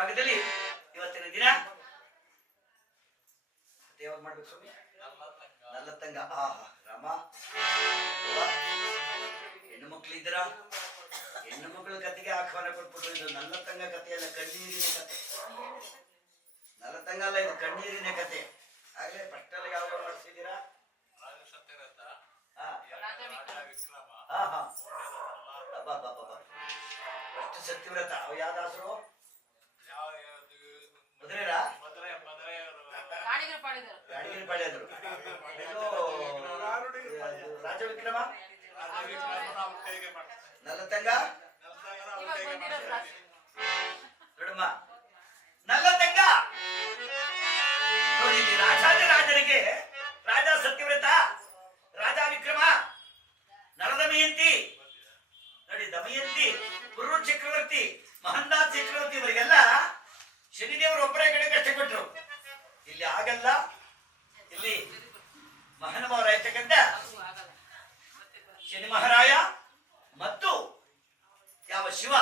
ಭಾಗದಲ್ಲಿ ಇವತ್ತಿನ ದಿನ ಯಾವಾಗ ಮಾಡ್ಬೇಕು ಸ್ವಾಮಿ? ನಲ್ಲತಂಗ. ಆಹಾ ರಾಮ, ಹೆಣ್ಣು ಮಕ್ಕಳಿದ್ದೀರ, ಹೆಣ್ಣು ಮಕ್ಕಳ ಕತೆಗೆ ಆಹ್ವಾನ ಕೊಟ್ಬಿಟ್ರು. ಇದು ನಲ್ಲತಂಗ ಕಥೆಯಲ್ಲ, ಕಣ್ಣೀರಿನ ಕತೆ. ನಲ್ಲತಂಗ ಅಲ್ಲ, ಇದು ಕಣ್ಣೀರಿನ ಕತೆ. ಆಗ್ಲೇ ಫಸ್ಟಲ್ಲಿ ಯಾವ ಮಾಡಿಸಿದ್ದೀರಾ? ಫಸ್ಟ್ ಸತ್ಯವ್ರತ. ಅವ ಯಾವ ದಾಸರು? ಮಧುರೇರ ಗಾಡಿಗಿರಿ ಪಾಳ್ಯದರು. ರಾಜ ವಿಕ್ರಮ ನಲ್ಲತಂಗ ನೋಡಮ್ಮ. ನಲ್ಲತಂಗ ನೋಡಿ, ಇಲ್ಲಿ ರಾಜರಿಗೆ ರಾಜ ಸತ್ಯವ್ರತ, ರಾಜ ವಿಕ್ರಮ, ನರದಮಯಂತಿ ನೋಡಿ, ದಮಯಂತಿ, ಪುರು ಚಕ್ರವರ್ತಿ, ಮಹಂದಾಸ್ ಚಕ್ರವರ್ತಿ ಇವರಿಗೆಲ್ಲ ಶನಿದೇವರು ಒಬ್ಬರೇ ಕಡೆ ಕಷ್ಟಪಟ್ಟರು. ಇಲ್ಲಿ ಆಗಲ್ಲ. ಇಲ್ಲಿ ಮಹಾನುಭಾವರ ಇರ್ತಕ್ಕಂಥ ಶನಿ ಮಹಾರಾಯ ಮತ್ತು ಯಾವ ಶಿವ,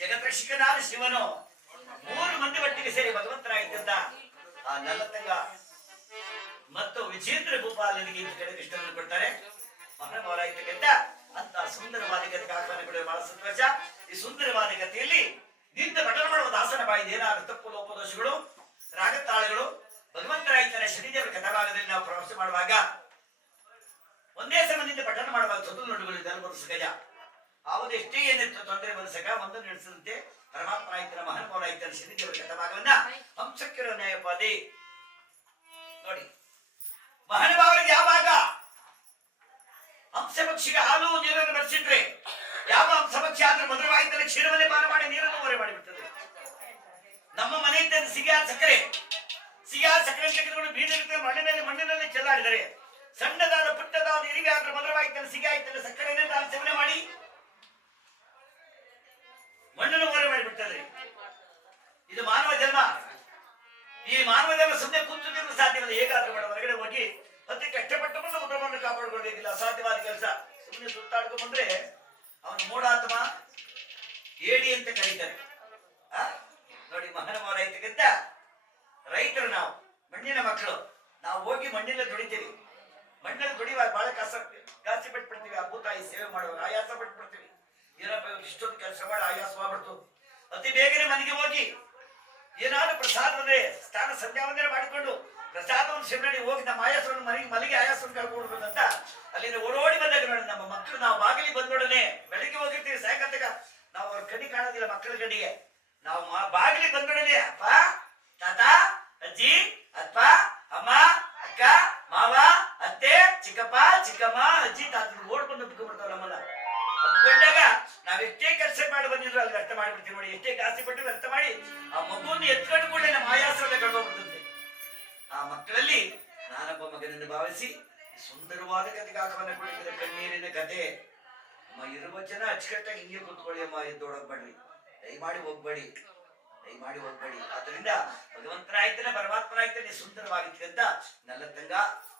ಜಗತ್ರಕ್ಷಕನಾದ ಶಿವನು 3 ಮಂದಿ ಒಟ್ಟಿಗೆ ಸೇರಿ ಭಗವಂತರಾಗಿದ್ದಂತ ಆ ನಲ್ಲತಂಗ ಮತ್ತು ವಿಜೇಂದ್ರ ಗೋಪಾಲನಿಗೆ ಈ ಕಡೆ ಇಷ್ಟವನ್ನು ಕೊಡ್ತಾರೆ. ಮಹಾನುಭಾವರಾಗಿರ್ತಕ್ಕಂಥ ಅಂತ ಸುಂದರವಾದ ಕಥೆಗೆ ಆಹ್ವಾನ ಕೊಡುವ ಬಹಳ ಸಂತೋಷ. ಈ ಸುಂದರವಾದ ಕಥೆಯಲ್ಲಿ ನಿಂತ ಪಠಣ ಮಾಡುವ ದಾಸನ ಬಾಯಿದ ಏನಾದ್ರು ತಪ್ಪು ಲೋಪದೋಷಗಳು, ರಾಗತಾಳಗಳು ಭಗವಂತರಾಯ್ತಾನೆ ಶನಿದೇವರ ಕಥಾಭಾಗದಲ್ಲಿ ನಾವು ಪ್ರವಾಸ ಮಾಡುವಾಗ ಒಂದೇ ಸಮಯದಿಂದ ಪಠಣ ಮಾಡುವಾಗ ಚದುರು ನುಡಿಗಳು ಬರುಸಗಜ ಆವುದೆಷ್ಟೇ ಏನಿತ್ತು ತೊಂದರೆ ಬರುಸಕ ಒಂದು ನಡೆಸದಂತೆ ಪರಮಾತ್ಮ ಆಯ್ತಾನ ಮಹಾನುಭಾವರಾಯ್ತಾನ ಶನಿದೇವರ ಕಥಾಭಾಗವನ್ನ ಹಂಸಕ್ಕಿರೋ ನ್ಯಾಯಪಾದಿ ನೋಡಿ. ಮಹಾನುಭಾವರಿಗೆ ಯಾವಾಗ ಹಂಸ ಪಕ್ಷಿಗೆ ಹಾಲು ನೀರನ್ನು ಬರೆಸಿದ್ರೆ, ಯಾವ ಹಂಸ ಪಕ್ಷಿ ಆದ್ರೆ ಮಧುರವಾಯ್ತಾನೆ ಕ್ಷೀರವನ್ನೇ ಪಾನ ಮಾಡಿ ನೀರನ್ನು ಹೊರೆ ಮಾಡಿಬಿಡ್ತದೆ. ನಮ್ಮ ಮನೆ ಇದ್ದ ಸಿಹಿಯಾದ ಸಕ್ಕರೆ ತೆಗೆದುಕೊಂಡು ಬೀಜ ಮಣ್ಣಿನಲ್ಲಿ ಚೆಲ್ಲಾಡಿದರೆ ಸಣ್ಣದಾದ ಪುಟ್ಟದಾದ ಇರಿವೆ ಆದ್ರೆ ಮಧುರವಾಯ್ತಾನೆ ಸಿಗಿ ಆಯ್ತಾನೆ ಸಕ್ಕರೆನೇ ತಾನು ಸೇವನೆ ಮಾಡಿ ಮಣ್ಣನ್ನು ಹೊರೆ ಮಾಡಿಬಿಡ್ತದೆ. ಇದು ಮಾನವ ಜನ್ಮ. ಈ ಮಾನವ ಜನ್ಮ ಸುಮ್ಮನೆ ಕೂತುದಿರಲು ಸಾಧ್ಯವಿಲ್ಲ. ಹೇಗಾದ್ರೂ ಮಾಡ ಹೊರಗಡೆ ಹೋಗಿ ಅತಿ ಕಷ್ಟಪಟ್ಟು ಬಂದು ಊಟವನ್ನು ಕಾಪಾಡ್ಕೊಳ್ಬೇಕಿಲ್ಲ, ಅಸಾಧ್ಯವಾದ ಕೆಲಸ. ಸುಮ್ಮನೆ ಸುತ್ತಾಡ್ಕೊಂಡು ಬಂದ್ರೆ ಅವನು ಮೂಢಾತ್ಮ, ಏಡಿ ಅಂತ ಕರೀತಾರೆ. ನೋಡಿ, ಮಹಾನುಭಾವ ರೈತಕ್ಕಿಂತ ರೈತರು ನಾವು ಮಣ್ಣಿನ ಮಕ್ಕಳು. ನಾವು ಹೋಗಿ ಮಣ್ಣಿನಲ್ಲಿ ದುಡಿತೀವಿ. ಮಣ್ಣಲ್ಲಿ ದುಡಿಯುವಾಗ ಬಹಳ ಗಾಸಿ ಪಟ್ಬಿಡ್ತೀವಿ. ಆ ಭೂತಾಯಿ ಸೇವೆ ಮಾಡುವಾಗ ಆಯಾಸ ಪಟ್ಬಿಡ್ತೀವಿ. ಏನಪ್ಪ ಇಷ್ಟೊಂದು ಕೆಲಸ ಮಾಡಿ ಆಯಾಸವಾಗ್ಬಿಡ್ತು. ಅತಿ ಬೇಗನೆ ಮನೆಗೆ ಹೋಗಿ ಏನಾದ್ರು ಪ್ರಸಾದವನ್ನೇ ಸ್ನಾನ ಸಂಧ್ಯಾವಂದನೆ ಮಾಡಿಕೊಂಡು ಪ್ರಸಾದವನ್ನು ಸೇವನೆ ಹೋಗಿ ನಮ್ಮ ಆಯಾಸವನ್ನು ಮನೆಗೆ ಆಯಾಸವನ್ನು ಕಳ್ಕೊಡ್ಬೇಕಂತ ಅಲ್ಲಿಂದ ಓಡೋಡಿ ಬಂದಾಗ ನೋಡಿ, ನಮ್ಮ ಮಕ್ಕಳು ನಾವು ಬಾಗಿಲಿ ಬಂದೊಡನೆ ಬೆಳಿಗ್ಗೆ ಹೋಗಿರ್ತೀವಿ, ಸಾಯಂಕಾಲ ನಾವು ಅವ್ರ ಕಡಿ ಕಾಣೋದಿಲ್ಲ. ಮಕ್ಕಳ ಕಡಿಗೆ ನಾವು ಬಾಗಿಲಿ ಬಂದೊಡನೆ ಅಪ್ಪ, ತಾತ, ಅಜ್ಜಿ, ಅಪ್ಪ, ಅಮ್ಮ, ಅಕ್ಕ, ಮಾವ, ಅತ್ತೆ, ಚಿಕ್ಕಪ್ಪ, ಚಿಕ್ಕಮ್ಮ, ಅಜ್ಜಿ, ತಾತ ಓಡ್ ಬಂದು ಬಿಟ್ಕೊಂಡ್ಬಿಡ್ತಾವ. ನಮ್ಮನ್ನ ಒಪ್ಕೊಂಡಾಗ ನಾವೆಷ್ಟೇ ಕೆಲಸ ಮಾಡಿ ಬಂದಿದ್ರು ಅಲ್ಲಿ ವ್ಯರ್ಥ ಮಾಡಿಬಿಡ್ತೀವಿ. ನೋಡಿ, ಎಷ್ಟೇ ಗಾಸಿ ಪಟ್ಟು ವ್ಯರ್ಥ ಮಾಡಿ ಆ ಮಗುವನ್ನು ಎತ್ಕೊಂಡು ಕೂಡ ನಮ್ಮ ಆಯಾಸವನ್ನ ಕಳ್ಕೊಂಡ್ಬಿಡ್ತದೆ. ಆ ಮಕ್ಕಳಲ್ಲಿ ನಾನೊಬ್ಬ ಮಗನನ್ನು ಭಾವಿಸಿ ಸುಂದರವಾದ ಕಥೆಗೆ ಆಹ್ವಾನ ಕೊಟ್ಟಿದ್ದ ಕಣ್ಣೀರಿನ ಕಥೆ. ಇರುವ ಜನ ಅಚ್ಚುಕಟ್ಟಾಗಿ ಹಿಂಗೆ ಕೂತ್ಕೊಳ್ಳಿ ಅಮ್ಮ, ಎದ್ದೋಡೋಗ್ಬೇಡ್ರಿ, ದಯಮಾಡಿ ಹೋಗ್ಬೇಡಿ. ಆದ್ರಿಂದ ಭಗವಂತನಾಯ್ತಾನೆ ಪರಮಾತ್ಮನಾಯ್ತಾನೆ ಸುಂದರವಾಗಿರ್ತಕ್ಕಂಥ ನಲ್ಲತಂಗ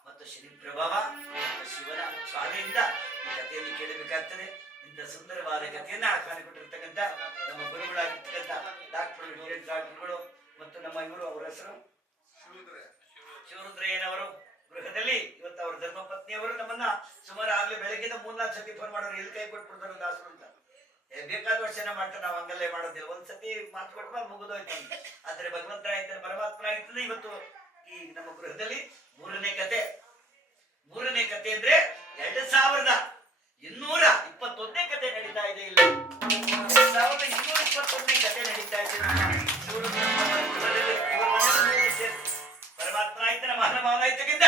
ಮತ್ತು ಶನಿ ಪ್ರಭಾವ ಮತ್ತು ಶಿವನ ಸ್ವಾಮಿಯಿಂದ ಈ ಕಥೆಯನ್ನು ಕೇಳಬೇಕಾಗ್ತದೆ. ಇಂಥ ಸುಂದರವಾದ ಕಥೆಯನ್ನ ಆಹ್ವಾನ ಕೊಟ್ಟಿರ್ತಕ್ಕಂಥ ನಮ್ಮ ಗುರುಗಳಾಗಿರ್ತಕ್ಕಂಥ ಡಾಕ್ಟರ್ಗಳು ಮತ್ತು ನಮ್ಮ ಇವರು, ಅವರ ಹೆಸರು ಶಿವರುದ್ರಯ್ಯನವರು ಗೃಹದಲ್ಲಿ ಇವತ್ತು ಅವ್ರ ಧರ್ಮಪತ್ನಿಯವರು ನಮ್ಮನ್ನ ಸುಮಾರು ಆಗ್ಲೇ ಬೆಳಗ್ಗಿಂದ 3-4 ಸತಿ ಫೋನ್ ಮಾಡೋರು, ಎಲ್ಲಿ ಕೈ ಕೊಟ್ಬಿಡ್ತಾರೆ ದಾಸರು ಅಂತ. ಬೇಕಾದ ವರ್ಷನ ಮಾಡ್ತಾರೆ, ನಾವು ಹಂಗಲ್ಲೇ ಮಾಡೋದಿಲ್ಲ. ಒಂದ್ಸತಿ ಮಾತು ಕೊಟ್ಟ ಮುಗಿದೋಯ್ತು. ಆದ್ರೆ ಭಗವಂತ ಆಯ್ತಾನೆ ಪರಮಾತ್ಮ ಆಯ್ತಾನೆ. ಇವತ್ತು ಈ ನಮ್ಮ ಗೃಹದಲ್ಲಿ ಮೂರನೇ ಕತೆ ಅಂದ್ರೆ 2221ನೇ ಕತೆ ನಡೀತಾ ಇದೆ. ಇಲ್ಲ 2221ನೇ ಕತೆ ನಡೀತಾ ಇದೆ. ಪರಮಾತ್ಮ ಆಯ್ತಾನ ಮಹಾನುಭಾವನಾಯ್ತಕ್ಕಿಂತ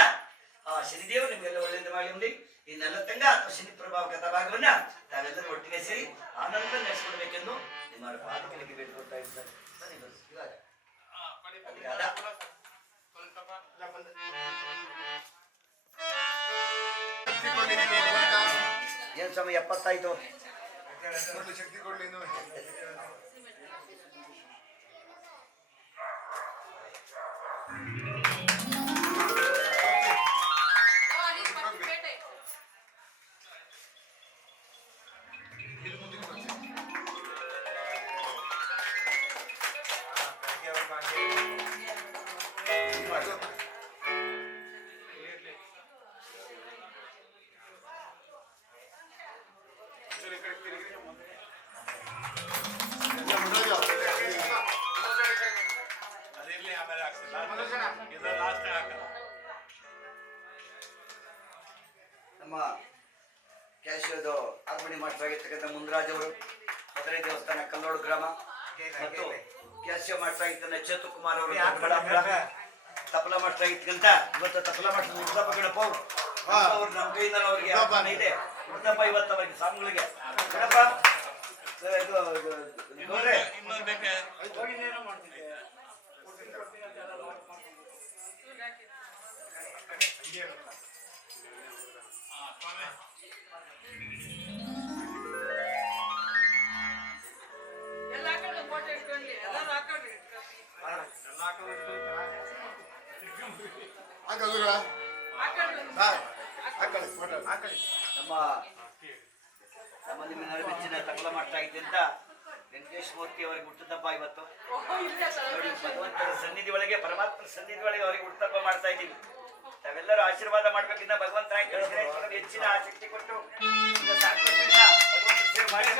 ಆ ಶನಿದೇವರು ನಿಮ್ಗೆಲ್ಲ ಒಳ್ಳೆಯದು ಮಾಡಿ. ಈ ನಲ್ಲತಂಗ ಅಥವಾ ಶನಿ ಪ್ರಭಾವ ಕಥಾಭಾಗವನ್ನ ತಾವೆಲ್ಲರೂ ಒಟ್ಟಿಗೆ ಸೇರಿ ಆನಂದ ನಡೆಸಿಕೊಡ್ಬೇಕೆಂದು ನಿಮ್ಮ ಪಾದಗಳಿಗೆ ಬೇಡ್ಕೊಳ್ತಾ ಇದ್ದಾರೆ. ಏನ್ ಸಮಯ 70 ಆಯ್ತು. ಶಕ್ತಿ ಕೊಡ್ಲಿ. ನಮ್ಮ ಕ್ಯಾಶಿಯೋದು ಆರ್ಮಣಿ ಮಾಸ್ಟರ್ ಆಗಿರ್ತಕ್ಕಂಥ ಮುಂದರಾಜ್ ಅವರು, ಮಧುರೈ ದೇವಸ್ಥಾನ ಕಲ್ಲೋಡು ಗ್ರಾಮ, ಮತ್ತು ಕ್ಯಾಶಿಯೋ ಮಾಸ್ಟರ್ ಆಗಿರ್ತಕ್ಕಂಥ ಚೇತು ಕುಮಾರ್ ಅವರು ತಪಲಾ ಮಾಸ್ಟರ್ ಆಗಿರ್ತಕ್ಕಂಥ ಇವತ್ತು ತಪಲಾ ಮಾಸ್ಟರ್ ಉದ್ದಪ್ಪ ಗಣಪ ಅವ್ರು ನಮ್ಮ ಕೈಯಿಂದ ಅವ್ರಿಗೆ ಆಹ್ವಾನ ಇದೆ. ಉದ್ದಪ್ಪ ಇವತ್ತು ಅವರಿಗೆ ಸ್ವಾಮಿಗಳಿಗೆ ಗಣಪ ನಮ್ಮ ನಿಮ್ಮ ನೆಚ್ಚಿನ ತಪಲ ಮಾಸ್ಟರ್ ಆಗಿದ್ದಂತ ವೆಂಕಟೇಶ್ ಮೂರ್ತಿ ಅವರಿಗೆ ಹುಟ್ಟುತ್ತಪ್ಪ ಇವತ್ತು. ನೋಡಿ, ಭಗವಂತನ ಸನ್ನಿಧಿ ಒಳಗೆ, ಪರಮಾತ್ಮನ ಸನ್ನಿಧಿ ಒಳಗೆ ಅವರಿಗೆ ಹುಟ್ಟುತ್ತಪ್ಪ ಮಾಡ್ತಾ ಇದ್ದೀವಿ. ತಾವೆಲ್ಲರೂ ಆಶೀರ್ವಾದ ಮಾಡ್ಬೇಕಿಂತ ಭಗವಂತನ ಹೆಚ್ಚಿನ ಆಸಕ್ತಿ ಕೊಟ್ಟು ಭಗವಂತನ ಸೇವೆ ಮಾಡಿ.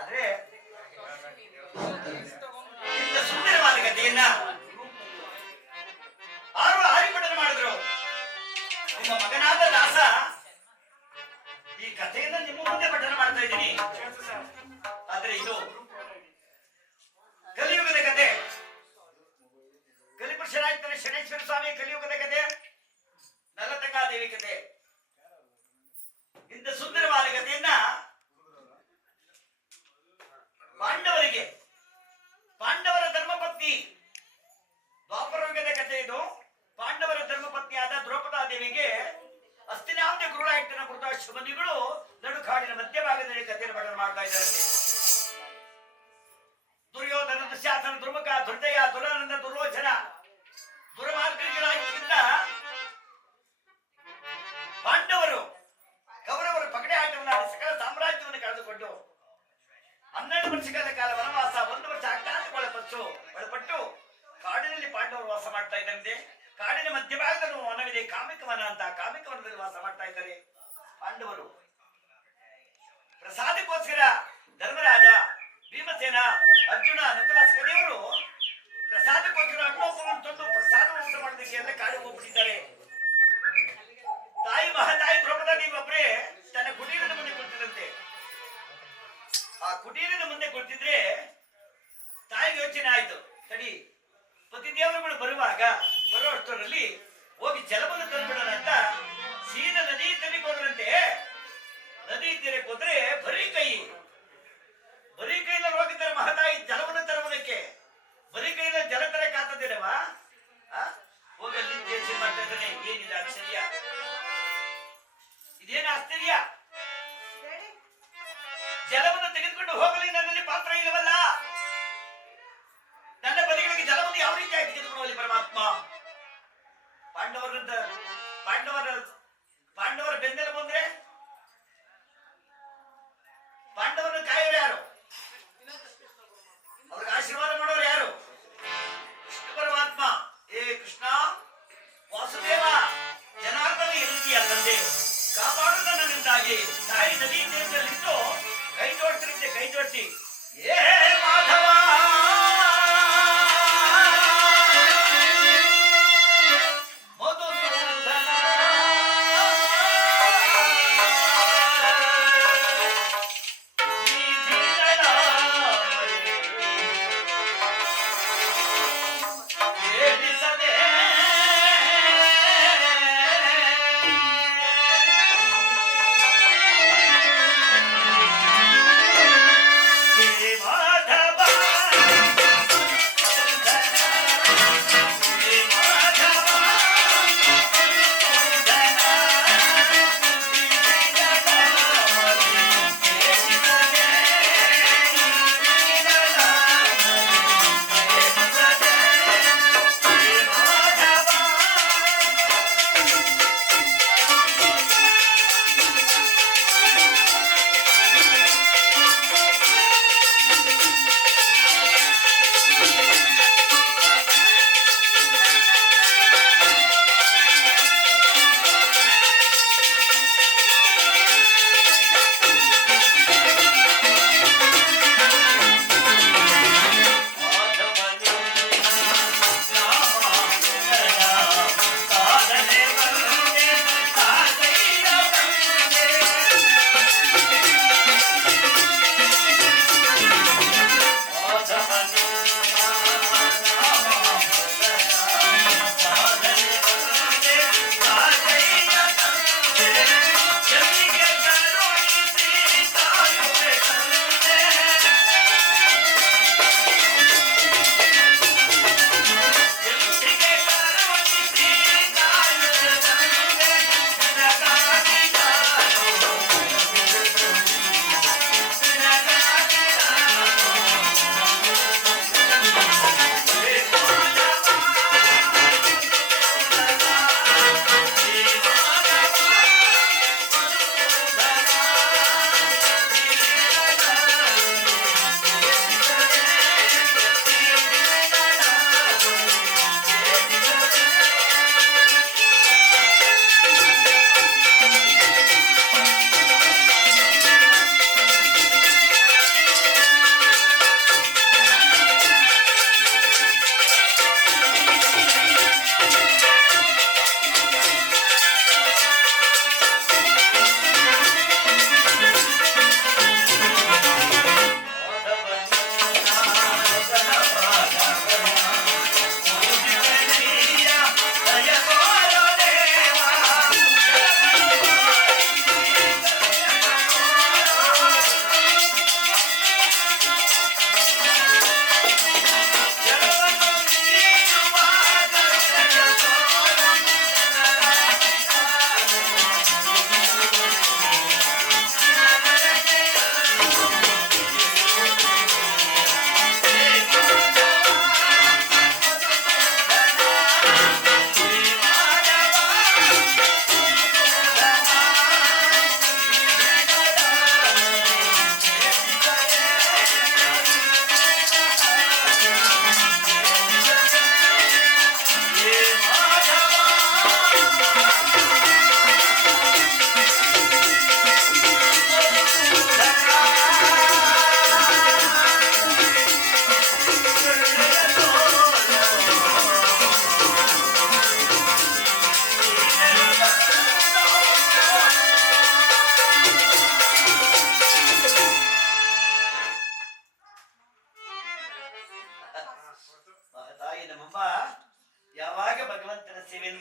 ಆದ್ರೆ ಇಂಥ ಸುಂದರವಾದ ಕಥೆಯನ್ನ ಆರಿಪಟನೆ ಮಾಡಿದ್ರು ನಿಮ್ಮ ಮಗನಾದ ದಾಸ. ಈ ಕಥೆಯನ್ನ ನಿಮ್ಮ ಮುಂದೆ ಪಠನ ಮಾಡ್ತಾ ಇದ್ದೀನಿ. ಆದ್ರೆ ಇದು ಕಲಿಯುಗದ ಕಥೆ. ಕಲಿಪುರುಷನಾಗ್ತಾನೆ ಶನೇಶ್ವರ ಸ್ವಾಮಿ ಕಲಿಯುಗದ ಕಥೆ, ನಲತಂಗಾದೇವಿ ಕಥೆ. ಇಂಥ ಸುಂದರವಾದ ಕಥೆಯನ್ನ ಪಾಂಡವರ ಧರ್ಮಪತ್ನಿ ದ್ವಾಪರಯುಗದ ಕಥೆ ಇದು. ಪಾಂಡವರ ಧರ್ಮಪತ್ನಿಯಾದ ದ್ರೌಪದಾದೇವಿಗೆ ಹಸ್ತಿನಾಂತ ಗುರುಳಾಯಿತನ ಕುರಿತ ಶುಭನಿಗಳು ನಡುಕಾಡಿನ ಮಧ್ಯಭಾಗದಲ್ಲಿ ಕಥೆಯನ್ನು ಪಠನ ಮಾಡ್ತಾ ಇದ್ದಾರಂತೆ. ದುರ್ಯೋಧನ, ದುಶ್ಯಾಸನ, ದುರ್ಮುಖ, ದುರ್ದಯ, ದುರಾನಂದ, ದುರ್ಲೋಚನ ದುರ್ಮಾರ್ಗಗಳಾಗಿದ್ದರಿಂದ ಪಾಂಡವರು ಕೌರವರು ಪಗಡೆ ಆಟವನ್ನು ಆಡಿ ಸಕಲ ಸಾಮ್ರಾಜ್ಯವನ್ನು ಕಳೆದುಕೊಂಡು 12 ವರ್ಷಗಳ ಕಾಲ ವನವಾಸ, 1 ವರ್ಷ ಒಳಪಟ್ಟು ಕಾಡಿನಲ್ಲಿ ಪಾಂಡವರು ವಾಸ ಮಾಡ್ತಾ ಇದ್ದಂತೆ. ಕಾಡಿನ ಮಧ್ಯಭಾಗದಲ್ಲಿ ವನವಿದೆ, ಕಾಮಿಕವನ ಅಂತ. ಕಾಮಿಕವನದಲ್ಲಿ ವಾಸ ಮಾಡ್ತಾ ಇದ್ದಾರೆ ಪಾಂಡವರು. ಪ್ರಸಾದಕ್ಕೋಸ್ಕರ ಧರ್ಮರಾಜ, ಭೀಮಸೇನ, ಅರ್ಜುನ, ನಕುಲ, ಸಹದೇವರು ಪ್ರಸಾದಕ್ಕೋಸ್ಕರ ಅಣ್ಣೋಪವನ್ನು ತಂದು ಪ್ರಸಾದ ಊಟ ಮಾಡೋದಕ್ಕೆ ಎಲ್ಲ ಕಾಡಿಗೆ ಹೋಗ್ಬಿಟ್ಟಿದ್ದಾರೆ. ಮಹಾತಾಯಿ ದ್ರೌಪದಾದೇವಿ ಒಬ್ಬರೇ ತನ್ನ ಕುಟೀರದ ಮುಂದೆ ಕುಳಿತಿದಂತೆ. ಆ ಕುಟೀರದ ಮುಂದೆ ಕುಳಿತಿದ್ರೆ ತಾಯಿಗೆ ಯೋಚನೆ ಆಯ್ತು, ತಡಿ ಪತಿದೇವರುಗಳು ಬರುವಷ್ಟರಲ್ಲಿ ಹೋಗಿ ಜಲವನ್ನು ತಂದ್ಬಿಡೋಣ ಅಂತ ಸೀದಾ ನದಿ ತೀರಕ್ಕೆ ಹೋದ್ರಂತೆ. ನದಿ ತೀರಕ್ಕೆ ಹೋದ್ರೆ ಬರೀ ಕೈಯಲ್ಲಿ ಹೋಗಿದ್ದಾರೆ ಮಹಾತಾಯಿ ಜಲವನ್ನು ತರುವುದಕ್ಕೆ. ಬರೀ ಕೈಯಲ್ಲಿ ಜಲ ತರಕ್ಕೆ ಆಗ್ತದೇನವಾ? ಹೋಗಲ್ಲಿ ದೇಶ ಮಾಡ್ತಾ ಇದ್ದಾನೆ. ಏನಿಲ್ಲ ಆಶ್ಚರ್ಯ. ಪಾಂಡವರ ಪಾಂಡವರ ಬೆನ್ನೆಲು ಬಂದ್ರೆ ಪಾಂಡವರನ್ನು ಕಾಯೋರು ಯಾರು? ಅವ್ರಿಗೆ ಆಶೀರ್ವಾದ ಮಾಡೋರು ಯಾರು? ಕೃಷ್ಣ ಪರಮಾತ್ಮ. ಏ ಕೃಷ್ಣ ವಾಸುದೇವ ಜನಾರ್ದನ ಎಲ್ಲಿದೆಯ ತಂದೆ ಕಾಪಾಡು ನನ್ನಿಂದಾಗಿ. ತಾಯಿ ನದಿ ತೀರದಲ್ಲಿಟ್ಟು ಕೈ ಜೋಡಿಸಿದಂತೆ ಕೈ ಜೋಡಿಸಿ ಏ ಮಾಧವ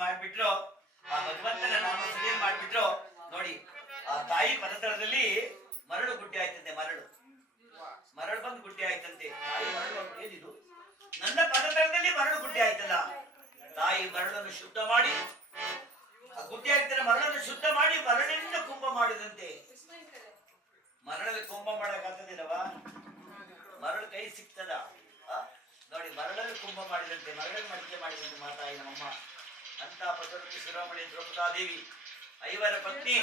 ಮಾಡ್ಬಿಟ್ರು, ಆ ಭಗವಂತನ ನಾಮ ಸ್ಮರಣೆ ಮಾಡ್ಬಿಟ್ರು. ನೋಡಿ ಆ ತಾಯಿ ಪರತರದಲ್ಲಿ ಮರಳು ಗುಡ್ಡೆ ಆಯ್ತಂತೆ. ಮರಳು ಬಂದು ಗುಡ್ಡೆ ಆಯ್ತಂತೆ. ತಾಯಿ ಮರಳು ಏನಿದು, ನನ್ನ ಪದತಳದಲ್ಲಿ ಮರಳು ಗುಡ್ಡೆ ಆಯ್ತಲ್ಲ. ತಾಯಿ ಮರಳನ್ನು ಶುದ್ಧ ಮಾಡಿ, ಆ ಗುಡ್ಡೆ ಆಯ್ತಲ್ಲ ಮರಳನ್ನು ಶುದ್ಧ ಮಾಡಿ ಮರಳಿನಿಂದ ಕುಂಭ ಮಾಡಿದಂತೆ. ಮರಳಲ್ಲಿ ಕುಂಭ ಮಾಡಕ್ ಆಗ್ತದಿಲ್ಲವ, ಮರಳು ಕೈ ಸಿಗ್ತದ? ನೋಡಿ ಮರಳಲ್ಲಿ ಕುಂಭ ಮಾಡಿದಂತೆ, ಮರಳಲ್ಲಿ ಮಡಿಕೆ ಮಾಡಿದಂತೆ ಮಾತಾಯಿ ನಮ್ಮಮ್ಮ. ಅಂತ ಪಸರತಿ ಶಿರೋಮಣಿ ದ್ರೌಪದಾದೇವಿ ಐವರ ಪತ್ನಿ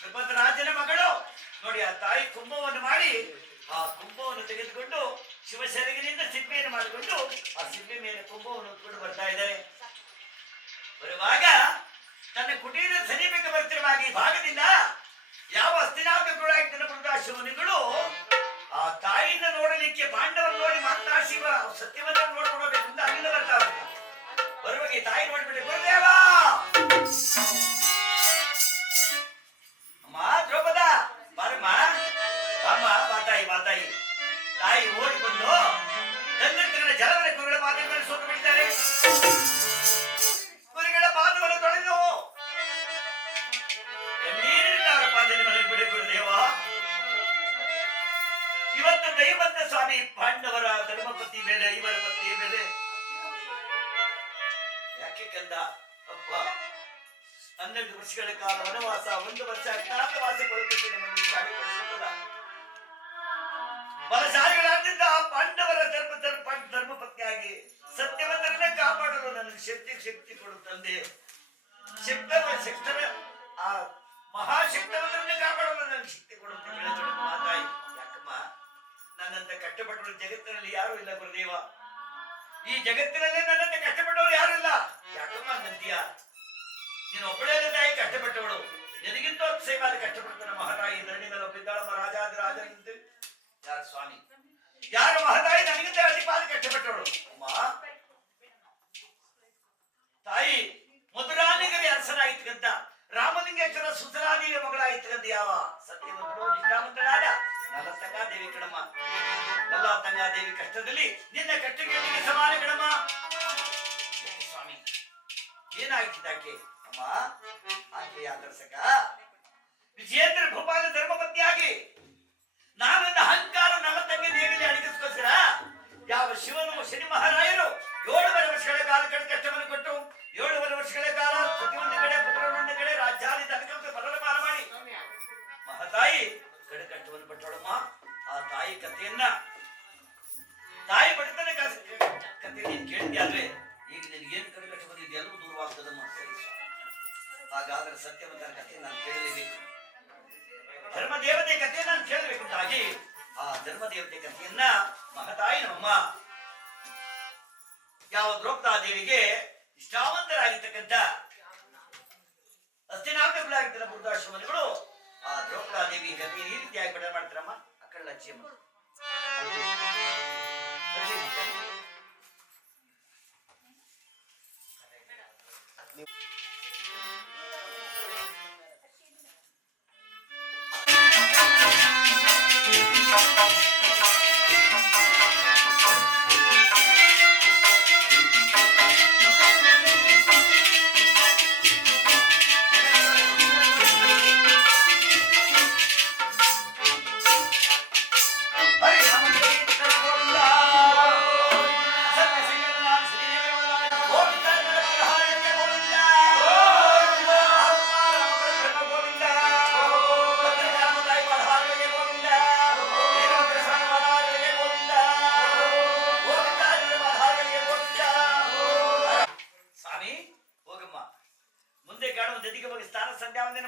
ದ್ರುಪದರಾಜನ ಮಗಳು ನೋಡಿ. ಆ ತಾಯಿ ಕುಂಭವನ್ನು ಮಾಡಿ ಆ ಕುಂಭವನ್ನು ತೆಗೆದುಕೊಂಡು ಶಿವಶರಗಿನಿಂದ ಸಿಪ್ಪೆಯನ್ನು ಮಾಡಿಕೊಂಡು ಆ ಸಿಪ್ಪೆ ಮೇಲೆ ಕುಂಭವನ್ನು ಹೊತ್ಕೊಂಡು ಬರ್ತಾ ಇದ್ದಾರೆ. ಬರುವಾಗ ತನ್ನ ಕುಟೀರ ಸನಿಬೇಕು ಬರ್ತಿರುವಾಗ ಈ ಭಾಗದಿಂದ ಯಾವ ಹಸ್ತಿನಾಪುರಗಳಾಗಿದ್ದ ಬೃಹದಾಶ್ವನಿಗಳು ಆ ತಾಯಿಯಿಂದ ನೋಡಲಿಕ್ಕೆ ಪಾಂಡವರು ನೋಡಿ ಮಾತನಾಡಿಸಿ ಸತ್ಯವನ್ನ ನೋಡ್ಕೊಂಡು ಹೋಗ್ಬೇಕು ಅಂತ ಅಲ್ಲಿಂದ ಬರ್ತಾ ಬರುವಾಗ ಈ ತಾಯಿ ನೋಡ್ಬಿಟ್ಟು ಗುರುದೇವ ಅಮ್ಮ ದ್ರೌಪದ ಬಾರಮ್ಮ ಅಮ್ಮ ಮಾತಾಯಿ ಮಾತಾಯಿ. ತಾಯಿ ಓಡಿ ಬಂದು ತನ್ನ ಜಲವರ ಕುರಿಗಳ ಪಾದಗಳನ್ನು ಸೋತು ಬಿಟ್ಟಿದ್ದಾರೆ. ಕುರಿಗಳ ಪಾದವನ್ನು ತೊಳೆದು ನೀರಿನಿಂದ ಅವರ ಪಾದದಲ್ಲಿ ಮನೆಗೆ ಬಿಡಿ ಗುರುದೇವ. ಇವತ್ತು ದೈವಂತ ಸ್ವಾಮಿ ಪಾಂಡವರ ಧರ್ಮಪತಿ ಮೇಲೆ ಐವರ ಪತಿಯ ಮೇಲೆ ಯಾಕೆ ಕಂದ ಅಪ್ಪ 12 ವರ್ಷಗಳ ಕಾಲ ವನವಾಸ 1 ವರ್ಷ ಅಜ್ಞಾತವಾಸಗೊಳ್ಳುತ್ತಿದ್ದ ನಮ್ಮನ್ನು ಶಾಲೆಗೊಳಿಸುತ್ತದ ಬಲಶಾಲಿಗಳಾದ್ರಿಂದ ಪಾಂಡವರ ಧರ್ಮಪತ್ನಿಯಾಗಿ ಸತ್ಯವಂತರನ್ನೇ ಕಾಪಾಡಲು ನನಗೆ ಶಕ್ತಿ ಕೊಡು ತಂದೆ. ಆ ಮಹಾಶಕ್ತವಂತರನ್ನೇ ಕಾಪಾಡಲು ನನಗೆ ಶಕ್ತಿ ಕೊಡು ಅಂತ ಕೇಳಿದ್ರು ಮಾತಾಯಿ. ಯಾಕಮ್ಮ ನನ್ನಂತ ಕಷ್ಟಪಟ್ಟರು ಜಗತ್ತಿನಲ್ಲಿ ಯಾರು ಇಲ್ಲ ಗುರುದೇವ. ಈ ಜಗತ್ತಿನಲ್ಲೇ ನನ್ನಂತ ಕಷ್ಟಪಟ್ಟವರು ಯಾರು ಇಲ್ಲ. ಯಾಕಮ್ಮ ನಂತೀಯ? ನೀನು ಒಬ್ಬಳೇ ತಾಯಿ ಕಷ್ಟಪಟ್ಟವಳು. ನಿನಗಿಂತ ಸೇವಾದ ಕಷ್ಟಪಡ್ತಾನೆ ಮಹಾತಾಯಿ. ಧರಣಿ ಮೇಲೆ ಒಬ್ಬಿದ್ದಾಳಮ್ಮ ರಾಜ ನಿಂತು ಯಾರು ಸ್ವಾಮಿ ಯಾರು ಮಹಾತಾಯಿ ನನಗಿಂತ ಅಧಿಪಾದ ಕಷ್ಟಪಟ್ಟವಳು. ಅಮ್ಮ ತಾಯಿ ಮಧುರಾನಿಗರಿ ಅರಸನಾಗಿತ್ತಂತ ರಾಮಲಿಂಗೇಶ್ವರ ಸುಧರಾದೇವಿಯ ಮಗಳಾಗಿತ್ತಂತ ಯಾವ ಸತ್ಯವಂತಳು ನಿಷ್ಠಾವಂತಳಾದ ನಲ್ಲತಂಗಾದೇವಿ ಕಣಮ್ಮ. ನಲ್ಲತಂಗಾದೇವಿ ಕಷ್ಟದಲ್ಲಿ ನಿನ್ನ ಕಷ್ಟಗಳಿಗೆ ಸಮಾನ ಕಣಮ್ಮ. ಸ್ವಾಮಿ ಏನಾಗಿದ್ದಾಕೆ ಅಮ್ಮ? ಆಕೆಯ ದರ್ಶಕ ವಿಜಯೇಂದ್ರ ಭೂಪಾಲ ಧರ್ಮಪತ್ನಿಯಾಗಿ ನಾನೊಂದು ಅಹಂಕಾರ ನಲ್ಲತಂಗಿ ದೇವಿಯಲ್ಲಿ ಅಡಗಿಸ್ಕೋಸ್ಕರ ಯಾವ ಶಿವನು ಶನಿ ಮಹಾರಾಯರು 7 ವರ್ಷಗಳ ಕಾಲ ಕಷ್ಟವನ್ನು ಕೊಟ್ಟು 7 ವರ್ಷಗಳ ಕಾಲ ಪ್ರತಿಯೊಂದು ಕಡೆ ಪುತ್ರನೊಂದು ಕಡೆ ರಾಜ್ಯಾದಿ ತನಕ ಬರಲು ಪಾಲ ಮಾಡಿ ಮಹಾತಾಯಿ ಕಷ್ಟವನ್ನು ಪಟ್ಟವಳಮ್ಮ. ಆ ತಾಯಿ ಕಥೆಯನ್ನ ತಾಯಿ ಬಡತನ ಕಥೆ ನೀನು ಕೇಳಿದ್ಯಾದ್ರೆ ಈಗ ನಿನಗೇನು ಕಷ್ಟ ಬಂದಿದೆ ಎಲ್ಲವೂ ದೂರವಾಗ್ತದಮ್ಮ. ಹಾಗಾದ್ರೆ ಸತ್ಯವಂತರ ಕಥೆ ನಾನು ಕೇಳಲೇಬೇಕು. ಧರ್ಮದೇವತೆ ಕಥೆ ನಾನು ಕೇಳಬೇಕು ಅಂತಾಗಿ ಆ ಧರ್ಮದೇವತೆ ಕಥೆಯನ್ನ ಮಹತಾಯಿ ನಮ್ಮಮ್ಮ ಯಾವ ದ್ರೌಪದಾದೇವಿಗೆ ಇಷ್ಟಾವಂತರಾಗಿರ್ತಕ್ಕಂಥ ಹಸ್ತಿನಾಪುರಗಳಾಗಿದ್ದ ಬೃಹದಾಶ್ರಮಗಳು ಆ ದ್ರೌಪದಾದೇವಿ ಕಥೆ ಈ ರೀತಿಯಾಗಿ ಬಡ ಮಾಡ್ತಾರಮ್ಮ. ಅಕ್ಕಳ ಲಕ್ಷ್ಯಮ್ಮ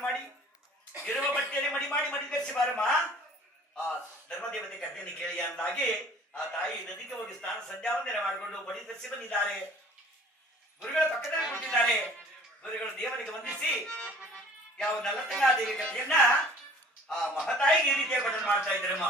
ಮಾಡಿ ಇರುವ ಬಟ್ಟೆಯಲ್ಲಿ ಮಡಿ ಧರಿಸಿ ಬಾರಮ್ಮ. ಆ ಧರ್ಮದೇವತೆ ಕಥೆಯನ್ನು ಕೇಳಿ ಅಂದಾಗಿ ಆ ತಾಯಿ ನದಿಗೆ ಹೋಗಿ ಸ್ನಾನ ಸಂಧ್ಯಾವಂದನೆ ಮಾಡಿಕೊಂಡು ಮಡಿ ಧರಿಸಿ ಬಂದಿದ್ದಾರೆ. ಗುರುಗಳ ಪಕ್ಕದಲ್ಲಿ ಕೂತಿದ್ದಾರೆ. ಗುರುಗಳು ದೇವರಿಗೆ ವಂದಿಸಿ ಯಾವ ನಲ್ಲತಂಗಾದೇವಿ ಕಥೆಯನ್ನ ಆ ಮಹತಾಯಿಗೆ ಈ ರೀತಿಯ ಬದಲು ಮಾಡ್ತಾ ಇದ್ರಮ್ಮ.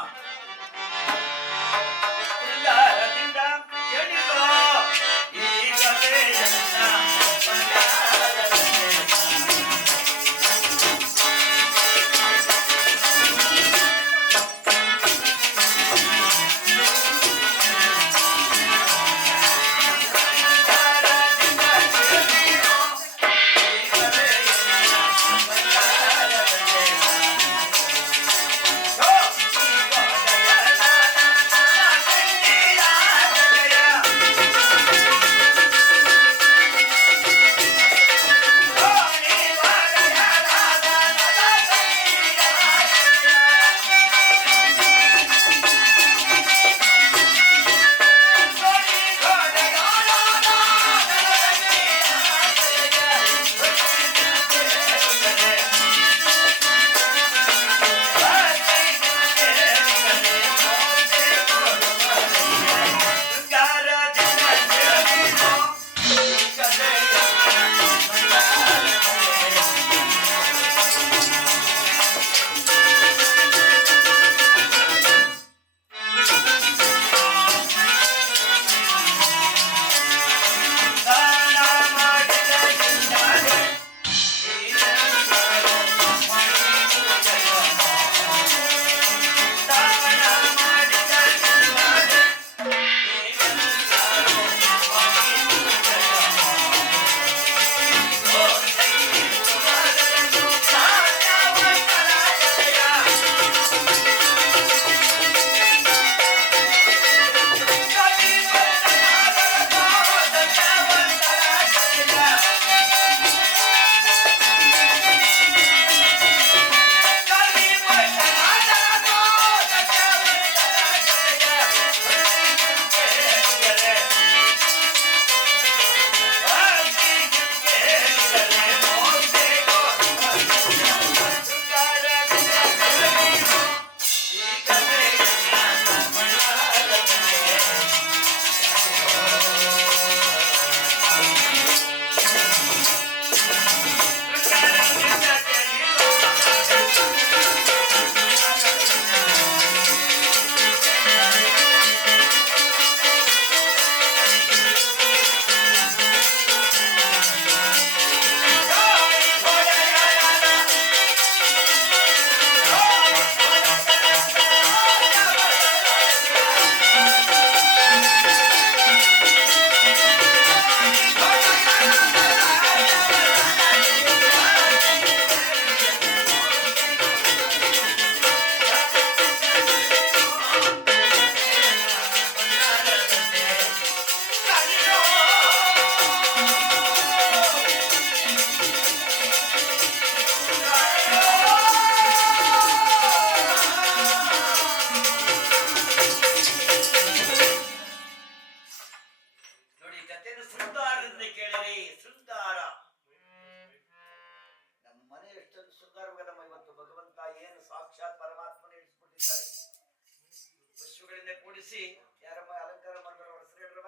ಕೂರಿಸಿ ಯಾರಮ್ಮ ಅಲಂಕಾರ ಮಾಡ್ತಾರ ಅವ್ರ ಹೆಸರು ಹೇಳ್ರವ?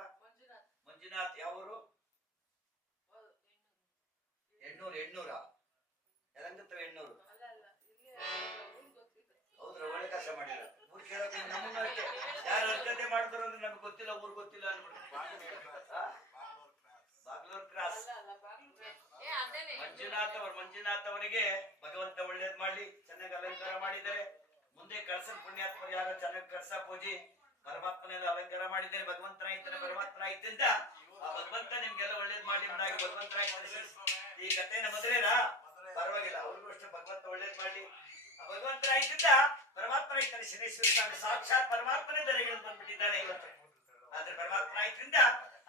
ಮಂಜುನಾಥ್. ಯಾವರು? ಎಣ್ಣೂರ ಯಲಂಕತ್ರ ಎಣ್ಣೂರು. ಹೌದ್ರ? ಒಳ್ಳೆ ಕೆಲಸ ಮಾಡಿರ. ಊರ್ ಕೇಳೋಕೆ ನಮ್ಮನ್ನ ಯಾರು ಅರ್ಹತೆ ಮಾಡ್ತಾರೋ ಅಂದ್ರೆ ನಮ್ಗೆ ಗೊತ್ತಿಲ್ಲ, ಊರ್ ಗೊತ್ತಿಲ್ಲ ಅನ್ಬಿಟ್ಟು. ಬಾಗ್ಲೂರ್ ಕ್ರಾಸ್. ಮಂಜುನಾಥ್ ಅವರಿಗೆ ಭಗವಂತ ಒಳ್ಳೇದ್ ಮಾಡ್ಲಿ, ಚೆನ್ನಾಗಿ ಅಲಂಕಾರ ಮಾಡಿದ್ದಾರೆ. ಮುಂದೆ ಕಳ್ಸನ್ ಪುಣ್ಯಾತ್ಮರು ಯಾರು ಚೆನ್ನಾಗಿ ಕಳ್ಸ ಪೂಜಿ ಪರಮಾತ್ಮನೆಲ್ಲ ಅಲಂಕಾರ ಮಾಡಿದ್ದಾರೆ. ಭಗವಂತನಾಯ್ತಿಂದ ಆ ಭಗವಂತ ನಿಮ್ಗೆಲ್ಲ ಒಳ್ಳೇದ್ ಮಾಡಿ ಭಗವಂತನಾಯ್ತು. ಈ ಕಥೆನ ಮದುವೆನಾ ಪರವಾಗಿಲ್ಲ, ಅವ್ರಿಗೂ ಅಷ್ಟೇ ಭಗವಂತ ಒಳ್ಳೇದ್ ಮಾಡ್ಲಿ. ಆ ಭಗವಂತನಾಯ್ತಿಂದ ಪರಮಾತ್ಮನಾಯ್ತಾನೆ. ಶನೇಶ್ವರ ಸ್ವಾಮಿ ಸಾಕ್ಷಾತ್ ಪರಮಾತ್ಮನೇ ದರೆಗಳು ಬಂದ್ಬಿಟ್ಟಿದ್ದಾನೆ ಇವತ್ತು. ಆದ್ರೆ ಪರಮಾತ್ಮನಾಯ್ತಿಂದ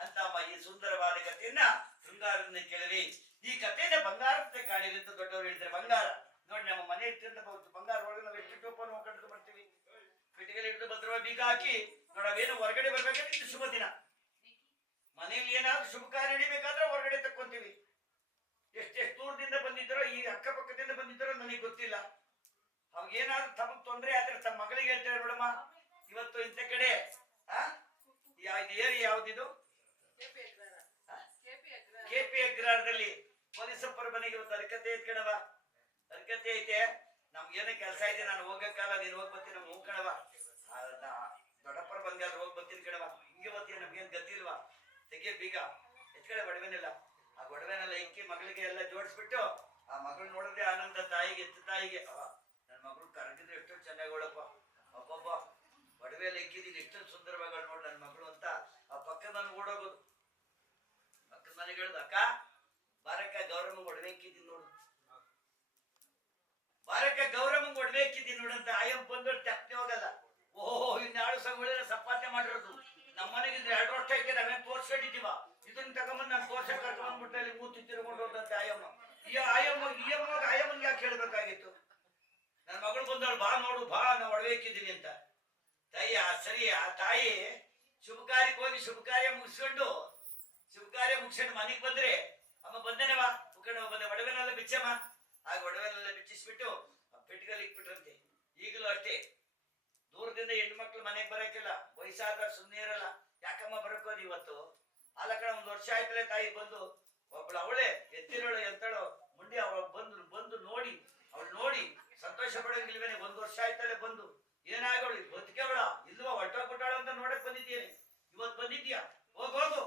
ಅಂತ ಈ ಸುಂದರವಾದ ಕಥೆಯನ್ನ ಶೃಂಗಾರದಿಂದ ಕೇಳಿರಿ. ಈ ಕಥೆಯನ್ನ ಬಂಗಾರದ ಕಾಣಿರಿ ಅಂತ ದೊಡ್ಡವರು ಹೇಳ್ತಾರೆ. ಬಂಗಾರ ನೋಡಿ, ನಮ್ಮ ಮನೆ ಇಟ್ಟಿಂದ ಬಂಗಾರ ಒಳಗೆ ನಾವು ಎಷ್ಟು ಟೋಪನ್ನು ಹೋಗ್ಕೊಂಡು ಬರ್ತೀವಿ. ಕಿಟಕಿಯಲ್ಲಿ ಹಿಡಿದು ಭದ್ರವಾಗಿ ಬೀಗ ಹಾಕಿ ನೋಡವೇನು ಹೊರಗಡೆ ಬರ್ಬೇಕಾದ್ರೆ ಇದು ಶುಭ ದಿನ. ಮನೆಯಲ್ಲಿ ಏನಾದ್ರು ಶುಭ ಕಾರ್ಯ ನಡಿಬೇಕಾದ್ರೆ ಹೊರಗಡೆ ತಕ್ಕೊಂತೀವಿ. ಎಷ್ಟೆಷ್ಟು ದೂರದಿಂದ ಬಂದಿದ್ದಾರೋ, ಈ ಅಕ್ಕಪಕ್ಕದಿಂದ ಬಂದಿದ್ದಾರೋ ನನಗೆ ಗೊತ್ತಿಲ್ಲ. ಅವಾಗ ಏನಾದ್ರು ತಮಗ್ ತೊಂದರೆ ಆದ್ರೆ ತಮ್ಮ ಮಗಳಿಗೆ ಹೇಳ್ತಾರೆ, ನೋಡಮ್ಮ ಇವತ್ತು ಇಂಥ ಕಡೆ ಏರಿ ಯಾವ್ದಿದು ಕೆಪಿ ಅಗ್ರಹಾರದಲ್ಲಿ ಪೊಲೀಸಪ್ಪರ ಮನೆಗೆ ಇವತ್ತು ಹರಕತೆ ಐತ್ಕಣವ. ಹರಕತೆ ಐತೆ, ನಮ್ಗೇನೋ ಕೆಲಸ ಇದೆ, ನಾನು ಹೋಗಕ್ಕಲ್ಲ, ನೀನ್ ಹೋಗ್ ಬರ್ತೀನಿ. ನಮ್ಗೆ ಹೋಗ್ ಕಣವ, ದೊಡ್ಡಪ್ಪರ ಬಂಗಾದ್ರೆ ಹೋಗ್ ಬರ್ತೀನಿ ಕಣವ. ಹಿಂಗೆ ಬರ್ತೀನಿ, ನಮ್ಗೇನ್ ಗತಿ ಇಲ್ವಾ? ತೆಗೆ ಬೀಗ ಎತ್ಕಡೆ ಒಡವೆನಿಲ್ಲ. ಆ ಒಡವೆನೆಲ್ಲ ಇಕ್ಕಿ ಮಗಳಿಗೆ ಎಲ್ಲ ಜೋಡಿಸ್ಬಿಟ್ಟು ಆ ಮಗಳು ನೋಡಿದ್ರೆ ಆನಂದ. ತಾಯಿಗೆ ಎತ್ತ ತಾಯಿಗೆ ನನ್ ಮಗಳು ಕರಗಿದ್ರೆ ಎಷ್ಟೋ ಚೆನ್ನಾಗಿ ಒಳಪ್ಪ, ಅಬ್ಬಬ್ಬ ಒಡವೆ ಎಲ್ಲ ಇಕ್ಕಿದೀನಿ, ಎಷ್ಟೊಂದು ಸುಂದರವಾಗಿ ನೋಡು ನನ್ ಮಗಳು ಅಂತ ಆ ಪಕ್ಕದ ಮನೆ ಓಡೋಗೋದು. ಪಕ್ಕದ ಮನೆಗೆ ಹೇಳುದು, ಅಕ್ಕ ಬಾರಕ್ಕ ಗೌರಮ್ಮ ಒಡವೆ ಇಕ್ಕಿದ್ದೀನಿ ನೋಡು, ಬಾರಕ್ಕ ಗೌರಮ್ಮ ಒಡವೆ ಇಕ್ಕಿದ್ದೀನಿ ನೋಡಂತ. ಆಯಂ ಬಂದು ಟಪ್ನೆ ಹೋಗಲ್ಲ. ಓಹೋ, ಇನ್ನಾಳು ಸಂಘ ಸಂಪಾದನೆ ಮಾಡಿರೋದು. ನಮ್ಮ ಮನೆಗಿದ್ರೆ 2 ವರ್ಷ ಐತೆ, ನಾವೇನ್ ತೋರ್ಸ್ಕೊಂಡಿದ್ದೀವ. ಇದನ್ನ ತಗೊಂಬಂದ್ ನಾನು ತೋರ್ಸಕ್ ಕರ್ಕೊಂಡ್ಬಿಟ್ಟು ಅಲ್ಲಿ ಮೂತಿ ತಿರ್ಕೊಂಡು ಹೋದಂತೆ ಆಯಮ್ಮ. ಆಯಮ್ಮನ್ಗೆ ಯಾಕೆ ಹೇಳ್ಬೇಕಾಗಿತ್ತು? ನನ್ನ ಮಗಳು ಬಂದವಳು, ಬಾ ನೋಡು ಬಾ, ನಾ ಒಡವೆ ಇಕ್ಕಿದ್ದೀನಿ ಅಂತ. ತಾಯಿ ಸರಿ, ಆ ತಾಯಿ ಶುಭ ಕಾರ್ಯಕ್ಕೆ ಹೋಗಿ ಶುಭ ಕಾರ್ಯ ಮುಗಿಸ್ಕೊಂಡು ಮನೆಗೆ ಬಂದ್ರೆ, ಅಮ್ಮ ಬಂದೇನವ ಮುಖಂಡ ಬಂದೆ, ಒಡವೆನೆಲ್ಲ ಬಿಚ್ಚಮ್ಮ. ಆಗ ಒಡವೆನೆಲ್ಲ ಬಿಚ್ಚಿಸ್ಬಿಟ್ಟು ಪೆಟ್ಟಿಗೆಲ್ಲಿ ಇಕ್ಬಿಟ್ರಂತೆ. ಈಗಲೂ ಅಷ್ಟೇ, ದೂರದಿಂದ ಹೆಣ್ಮಕ್ಳು ಮನೆಗೆ ಬರಕ್ಕಿಲ್ಲ, ವಯಸ್ಸಾದವ್ರು ಸುಮ್ಮನೆ ಇರಲ್ಲ. ಯಾಕಮ್ಮ ಬರಕೋದು ಇವತ್ತು? ಆಲ ಕಡೆ 1 ವರ್ಷ ಆಯ್ತಲೆ ತಾಯಿ ಬಂದು. ಒಬ್ಳು ಅವಳೆ ಎತ್ತಿರೋಳು ಎಂತಳೋ ಮುಂಡಿ, ಅವಳು ಬಂದು ನೋಡಿ ಸಂತೋಷ ಪಡೋಂಗಿಲ್ವೇನೆ? 1 ವರ್ಷ ಆಯ್ತಲೆ ಬಂದು. ಏನಾಗವಳು ಬದುಕವಳ ಇಲ್ವಾ, ಹೊಟ್ಟೋಗ್ಬಿಟ್ಟಾಳ ಅಂತ ನೋಡಕ್ ಬಂದಿದ್ದೇನೆ. ಇವತ್ತು ಬಂದಿದ್ಯಾ? ಹೋಗು,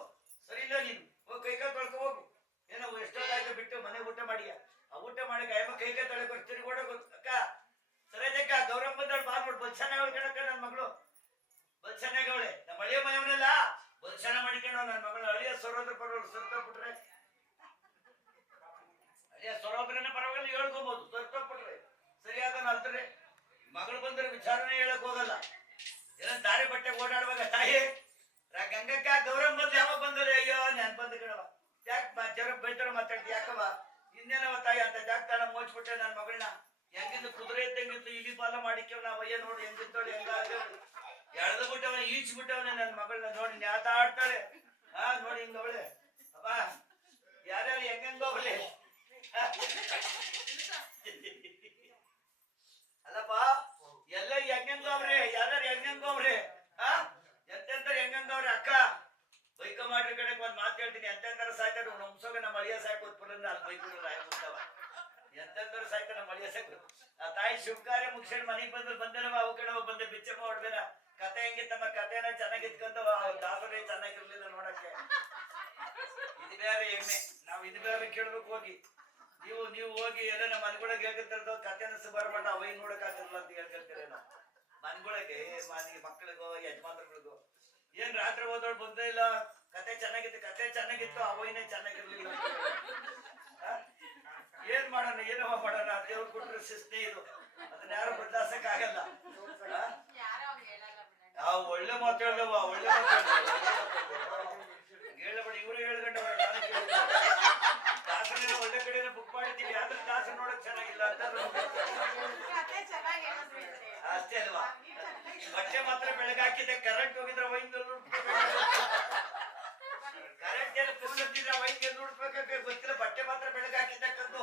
ಸರಿ ಇಲ್ಲ ನೀನು ಹೋಗಿ ಕೈಕಾಲು ತೊಳ್ಕೊ ಹೋಗು. ಏನೋ ಎಷ್ಟೊತ್ತಾಯ್ತು ಬಿಟ್ಟು ಮನೆ ಊಟ ಮಾಡಿಯ. ಆ ಊಟ ಮಾಡಿ ಅಯ್ಯಮ್ಮ ಕೈಕಾಲು ತೊಳ್ಕೊಂಡು ತಿರುಗಿ ಓಡೋಗೋದು. ಅಕ್ಕ ಸರಿದಕ್ಕ ಗೌರಮ್ಮ ಬಂದವಳು, ಬಾ ನೋಡು ಬಲ್ ಚೆನ್ನಾಗಿ ಕಣಕ್ಕ ನನ್ನ ಮಗಳು, ಬಲ್ ಚೆನ್ನಾಗವಳೆ. ನಮ್ಮ ಹಳಿಯ ಮನೆಯವನೆಲ್ಲ ಬಲ್ ಚೆನ್ನಾಗಿ ಮಾಡಿಕೊಂಡು ನನ್ನ ಮಗಳು. ಹಳಿಯ ಸರೋದ್ರ ಪರವಾಗಿ ಸರ್ತೋಗ್ಬಿಟ್ರೆ, ಹಳಿಯ ಸರೋದ್ರನೇ ಪರವಾಗಿ ಹೇಳ್ಕೊಬಹುದು. ಸರ್ತೋಗ್ಬಿಟ್ರೆ ಸರಿಯಾದ ಅಲ್ತಾರೆ. ಮಗಳು ಬಂದ್ರೆ ವಿಚಾರಣೆ ಹೇಳಕ್ ಹೋಗಲ್ಲ. ಏನೋ ದಾರಿ ಬಟ್ಟೆ ಓಡಾಡುವಾಗ ತಾಯಿ ಗಂಗಕ್ಕ ಗೌರಮ್ಮ ಬಂದು ಯಾವಾಗ ಬಂದ್ರೆ, ಅಯ್ಯೋ ನಾನು ಬಂದ ಕಣವ, ಯಾಕೆ ಜರ ಬೈತಾಳ ಮಾತಾಡ್ತಿ ಯಾಕವ? ಇನ್ನೇನವ ತಾಯಿ ಅಂತ ಜಾಗ್ತಾಳ ಮೋಚ್ಬಿಟ್ಟೆ ನನ್ನ ಮಗಳನ್ನ. ಹೆಂಗಿದ್ದು ಕುದುರೆ ಇದ್ದಂಗಿತ್ತು, ಇಲಿ ಪಾಲ ಮಾಡಿಕ್ಯವ್ ನಾವು. ಅಯ್ಯ ನೋಡಿ ಹೆಂಗಿತ್ತೋಳಿ, ಎಳ್ದು ಬಿಟ್ಟವನ ಈಚ್ ಬಿಟ್ಟವನೇ ನನ್ನ ಮಗಳನ್ನ. ನೋಡಿ ನ್ಯಾತ ಆಡ್ತಾಳೆ. ನೋಡಿ ಹಿಂಗವಳೆ. ಅಪ್ಪ ಯಾರ್ಯಾರು ಹೆಂಗಂಗೋಗ್ಲಿ ಅಲ್ಲಪ್ಪ, ಎಲ್ಲ ಹೆಂಗಂಗವ್ರೆ, ಯಾರ್ಯಾರು ಹೆಂಗಂಗವ್ರೆ, ಎಂತೆಂತಾರೆ ಹೆಂಗಂಗವ್ರೆ. ಅಕ್ಕ ಬೈಕ ಮಾಡ್ರಿ ಕಡೆಗೆ ಒಂದ್ ಮಾತು ಹೇಳ್ತೀನಿ. ಎಂತೆಂತಾರ ಸಾಯ್ತಾರೆ ನಮ್ಸೋಗ ನಮ್ಮ ಅಳಿಯ ಸಾಯ್ಕೋದ್ ಪುರಂದ ಅಲ್ಲಿ ಬೈಕುಂತಾವ. ಎಂತೆಂತಾರು ಸಾಯ್ತಾರೆ ನಮ್ಮ ಅಳಿಯ ಸಾಯ್ಕು. ಆ ತಾಯಿ ಶುಭ ಕಾರ್ಯ ಮುಗಿಸ್ಕೊಂಡು ಮನೆಗೆ ಬಂದನವ, ಅವು ಕಡೆ ಬಂದೆ ಬಿಚ್ಚಮ್ಮ ಹೊಡ್ಬೇನ. ಕತೆ ಹೆಂಗಿತ್ತಮ್ಮ? ಕತೆನ ಚೆನ್ನಾಗಿತ್ಕಂತವ. ದಾಸರೇ ಚೆನ್ನಾಗಿರ್ಲಿಲ್ಲ ನೋಡಕ್ಕೆ. ಇದು ಬೇರೆ ಎಮ್ಮೆ, ನಾವು ಇದು ಬೇರೆ ಕೇಳ್ಬೇಕು ಹೋಗಿ. ನೀವು ಹೋಗಿ ಎಲ್ಲ ನಮ್ಮ ಮನೆಗೊಳಗೆ ಹೇಳ್ತಿರ್ತಾರ ಕತೆನ ಬರ್ಬೇಡ, ಅವೈ ನೋಡಕ್ ಆಗ್ತಿರಲ್ಲ ಅಂತ ಹೇಳ್ತಿರ್ತೀರ. ನಾವು ಮನೆಗೊಳಗೆ ಮನೆಗೆ ಮಕ್ಕಳಿಗೋ ಯಜಮಾನ್ರಿಗಳಿಗೋ ಏನ್ ರಾತ್ರಿ ಹೋದವ್ರು ಬಂದೇ ಇಲ್ಲ, ಕತೆ ಚೆನ್ನಾಗಿತ್ತು, ಅವೈನೇ ಚೆನ್ನಾಗಿರ್ಲಿಲ್ಲ. ಏನ್ ಮಾಡೋಣ, ಏನವ ಮಾಡೋಣ? ದೇವ್ರು ಕೊಟ್ರೆ ಶಿಸ್ತೆ ಇದು, ಅದನ್ನ ಯಾರು ಬದಲಾಸಕ್ ಆಗಲ್ಲ. ಒಳ್ಳೆ ಮಾತು ಹೇಳ್ದವ, ಒಳ್ಳೆ ಮಾತು ಹೇಳಬೇಡ. ಇವ್ರು ಹೇಳ್ಕೊಂಡವ, ದಾಸನ ಒಳ್ಳೆ ಕಡೆ ಬುಕ್ ಮಾಡಿದ್ದೀವಿ, ಆದ್ರೆ ದಾಸನ ನೋಡಕ್ ಚೆನ್ನಾಗಿಲ್ಲ ಅಂತ ಅಷ್ಟೇ ಅಲ್ವಾ? ಬಟ್ಟೆ ಮಾತ್ರ ಬೆಳಗ್ಗೆ ಹಾಕಿದ್ದೆ, ಕರೆಂಟ್ ಹೋಗಿದ್ರೆ ವೈನ್ಗೆಲ್ಲ ಕರೆಂಟ್ ಎಲ್ಲ ಕುಸಿದ್ರೆ ವೈನ್ಗೆಲ್ಲ ಹುಡ್ಬೇಕಾಗ ಗೊತ್ತಿಲ್ಲ. ಬಟ್ಟೆ ಮಾತ್ರ ಬೆಳಗ್ಗೆ ಹಾಕಿದ್ದಕ್ಕಂದು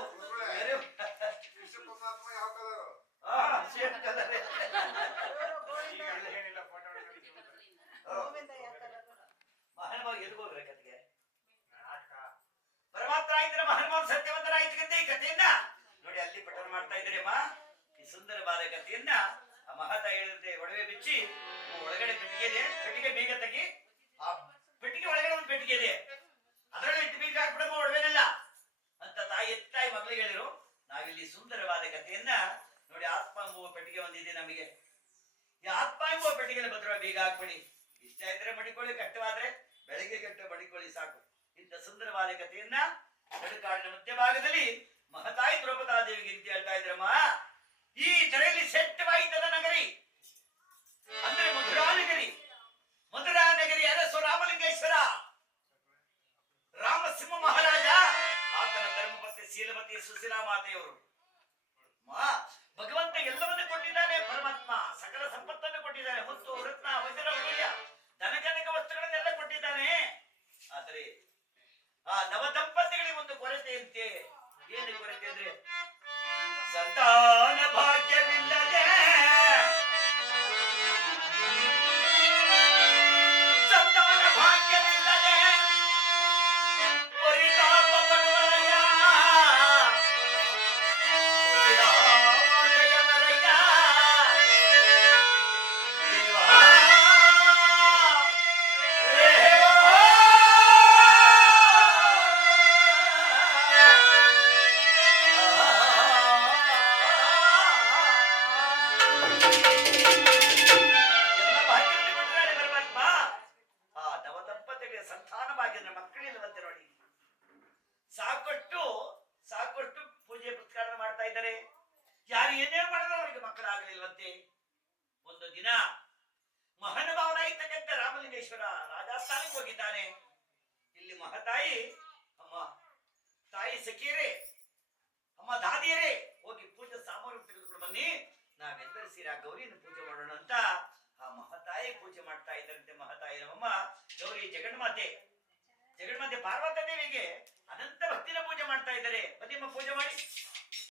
ಕಥೆಯನ್ನ ಆ ಮಹಾತಾಯಿ ಹೇಳಿದಂತೆ ಒಡವೆ ಬಿಚ್ಚಿ ಒಳಗಡೆ ಪೆಟ್ಟಿಗೆ ಇದೆ, ಪೆಟ್ಟಿಗೆ ಬೀಗ ತೆಗಿ, ಆ ಪೆಟ್ಟಿಗೆ ಒಳಗಡೆ ಒಂದು ಪೆಟ್ಟಿಗೆ ಇದೆ, ಅದರಲ್ಲಿ ಇಟ್ಟು ಬೀಗ ಹಾಕ್ಬಿಡಮ್ಮ ಒಡವೆನಲ್ಲ ಅಂತ ತಾಯಿ ಮಗಳಿಗೆ ಹೇಳಿರು. ನಾವಿಲ್ಲಿ ಸುಂದರವಾದ ಕಥೆಯನ್ನ ನೋಡಿ. ಆತ್ಮ ಎಂಬುವ ಪೆಟ್ಟಿಗೆ ಒಂದಿದೆ ನಮಗೆ. ಈ ಆತ್ಮ ಎಂಬುವ ಪೆಟ್ಟಿಗೆನ ಭದ್ರವಾಗಿ ಬೀಗ ಹಾಕ್ಬಿಡಿ. ಇಷ್ಟ ಇದ್ರೆ ಮಡಿಕೊಳ್ಳಿ, ಕಷ್ಟವಾದ್ರೆ ಬೆಳಗ್ಗೆ ಕಟ್ಟ ಮಡಿಕೊಳ್ಳಿ ಸಾಕು. ಇಂಥ ಸುಂದರವಾದ ಕಥೆಯನ್ನ ನಡುಕಾಡಿನ ಮಧ್ಯಭಾಗದಲ್ಲಿ ಮಹತಾಯಿ ದ್ರೌಪದಾದೇವಿಗೆ ಅಂತ ಹೇಳ್ತಾ ಇದ್ರಮ್ಮ. ಈ ಜರೆಯಲ್ಲಿ ಸೆಟ್ಟವಾಯಿತದ ನಗರಿ ಅಂದ್ರೆ ಮಧುರಾ ನಗರಿ. ಮಧುರಾ ನಗರಿ ಅರಸು ರಾಮಲಿಂಗೇಶ್ವರ ರಾಮಸಿಂಹ ಮಹಾರಾಜ, ಆತನ ಧರ್ಮಪತ್ನಿ ಶೀಲವತಿ ಸುಶೀಲಾ ಮಾತೆಯವರು. ಭಗವಂತ ಎಲ್ಲವನ್ನೂ ಕೊಟ್ಟಿದ್ದಾನೆ. ಪರಮಾತ್ಮ ಸಕಲ ಸಂಪತ್ತನ್ನು ಕೊಟ್ಟಿದ್ದಾನೆ. ಮುತ್ತು ರತ್ನ ವಜ್ರ ವೈಢೂರ್ಯ ಧನಕನಕ ವಸ್ತುಗಳನ್ನೆಲ್ಲ ಕೊಟ್ಟಿದ್ದಾನೆ. ಆದರೆ ಆ ನವ ದಂಪತಿಗಳಿಗೆ ಒಂದು ಕೊರತೆ ಅಂತೆ. ಏನು ಕೊರತೆ ಅಂದ್ರೆ ಸಂತಾನ ಭಾಗ್ಯವಿಲ್ಲದೆ, ಸಂತಾನ ಭಾಗ್ಯವಿಲ್ಲದೆ ಪರಿತಾಪ ಪಡುವರಯ್ಯ, ವಿರಾಮದಯವರಯ್ಯ, ಸಂತಾನ ಭಾಗ್ಯ ಮಕ್ಕಳಿಲ್ಲವಂತೆ ನೋಡಿ. ಸಾಕಷ್ಟು ಸಾಕಷ್ಟು ಪೂಜೆ ಪುರಸ್ಕಾರ ಮಾಡ್ತಾ ಇದ್ದಾರೆ. ಯಾರು ಏನೇ ಮಾಡಿದ್ರು ಅವರಿಗೆ ಮಕ್ಕಳಾಗಲಿಲ್ವಂತೆ. ಒಂದು ದಿನ ಮಹಾನುಭಾವನಾಗಿರ್ತಕ್ಕಂಥ ರಾಮಲಿಂಗೇಶ್ವರ ರಾಜಸ್ಥಾನಕ್ಕೆ ಹೋಗಿದ್ದಾನೆ. ಇಲ್ಲಿ ಮಹತಾಯಿ ಅಮ್ಮ ತಾಯಿ ಸಖಿಯರೇ, ಅಮ್ಮ ದಾದಿಯರೇ, ಹೋಗಿ ಪೂಜೆ ಸಾಮಾನು ತೆಗೆದುಕೊಂಡು ಬನ್ನಿ, ನಾವೆಲ್ಲರೂ ಸೇರಿ ಆ ಗೌರಿಯನ್ನು ಪೂಜೆ ಮಾಡೋಣ ಅಂತ ಆ ಮಹತಾಯಿ ಪೂಜೆ ಮಾಡ್ತಾ ಇದ್ದಂತೆ. ಮಹತಾಯಿ ನಮ್ಮಮ್ಮ ಗೌರಿ ಜಗನ್ಮಾತೆ ಪಾರ್ವತ ದೇವಿಗೆ ಅನಂತ ಭಕ್ತಿನ ಪೂಜೆ ಮಾಡ್ತಾ ಇದ್ದಾರೆ. ಬನ್ನಿಮ್ಮ ಪೂಜೆ ಮಾಡಿ.